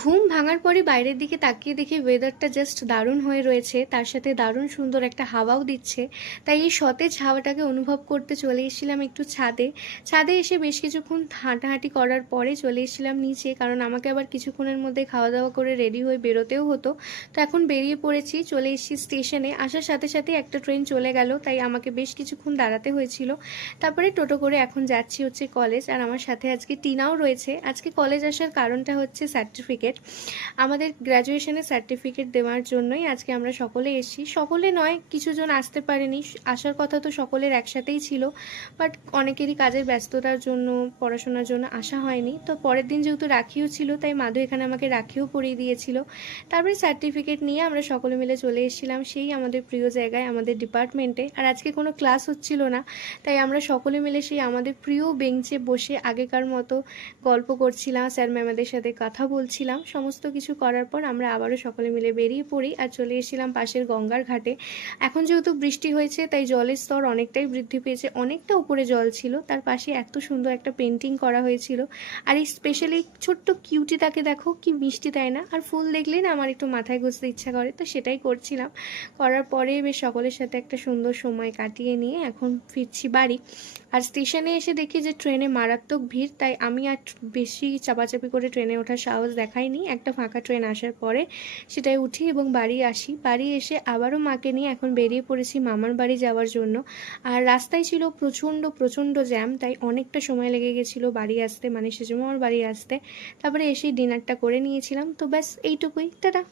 ঘুম ভাঙার পরে বাইরের দিকে তাকিয়ে দেখি ওয়েদারটা জাস্ট দারুণ হয়ে রয়েছে, তার সাথে দারুণ সুন্দর একটা হাওয়াও দিচ্ছে। তাই এই সতেজ হাওয়াটাকে অনুভব করতে চলে এসেছিলাম একটু ছাদে। ছাদে এসে বেশ কিছুক্ষণ হাঁটাহাঁটি করার পরে চলে এসেছিলাম নিচে, কারণ আমাকে আবার কিছুক্ষণের মধ্যে খাওয়া দাওয়া করে রেডি হয়ে বেরোতেও হতো। তো এখন বেরিয়ে পড়েছি, চলে এসেছি স্টেশনে। আসার সাথে সাথে একটা ট্রেন চলে গেল, তাই আমাকে বেশ কিছুক্ষণ দাঁড়াতে হয়েছিল। তারপরে টোটো করে এখন যাচ্ছি হচ্ছে কলেজ। আর আমার সাথে আজকে টিনাও রয়েছে। আজকে কলেজ আসার কারণটা হচ্ছে সার্টিফিকেট, আমাদের গ্র্যাজুয়েশনের সার্টিফিকেট দেওয়ার জন্যই আজকে আমরা সকলে এসেছি। সকলে নয়, কিছুজন আসতে পারেনি। আসার কথা তো সকলের একসাথেই ছিল, বাট অনেকেরই কাজের ব্যস্ততার জন্য, পড়াশোনার জন্য আসা হয়নি। তো পরের দিন যেহেতু রাখিও ছিল, তাই মাধু এখানে আমাকে রাখিও পরিয়ে দিয়েছিল। তারপরে সার্টিফিকেট নিয়ে আমরা সকলে মিলে চলে এসেছিলাম সেই আমাদের প্রিয় জায়গায়, আমাদের ডিপার্টমেন্টে। আর আজকে কোনো ক্লাস হচ্ছিল না, তাই আমরা সকলে মিলে সেই আমাদের প্রিয় বেঞ্চে বসে আগেকার মতো গল্প করছিলাম, স্যার ম্যামদের সাথে কথা বলছিলাম। সমস্ত কিছু করার পর আমরা আবারও সকলে মিলে বেরিয়ে পড়ি আর চলে এসেছিলাম পাশের গঙ্গার ঘাটে। এখন যেহেতু বৃষ্টি হয়েছে, তাই জলের স্তর অনেকটাই বৃদ্ধি পেয়েছে, অনেকটা উপরে জল ছিল। তার পাশে এত সুন্দর একটা পেন্টিং করা হয়েছিল। আর এই স্পেশালি ছোট্ট কিউটিটাকে দেখো কি মিষ্টি, তাই না? আর ফুল দেখলেই না আমার একটু মাথায় ঘষতে ইচ্ছা করে, তো সেটাই করছিলাম। করার পরে বেশ সকলের সাথে একটা সুন্দর সময় কাটিয়ে নিয়ে এখন ফিরছি বাড়ি। আর স্টেশনে এসে দেখি যে ট্রেনে মারাত্মক ভিড়, তাই আমি আর বেশি চাপাচাপি করে ট্রেনে ওঠার সাহস দেখাইনি। একটা ফাঁকা ট্রেন আসার পরে সেটাই উঠি এবং বাড়ি আসি। বাড়ি এসে আবারও মাকে নিয়ে এখন বেরিয়ে পড়েছি মামার বাড়ি যাওয়ার জন্য। আর রাস্তায় ছিল প্রচণ্ড প্রচণ্ড জ্যাম, তাই অনেকটা সময় লেগে গেছিলো বাড়ি আসতে, মানে সেজমার বাড়ি আসতে। তারপরে এসেই ডিনারটা করে নিয়েছিলাম। তো ব্যাস এইটুকুই, টাটা।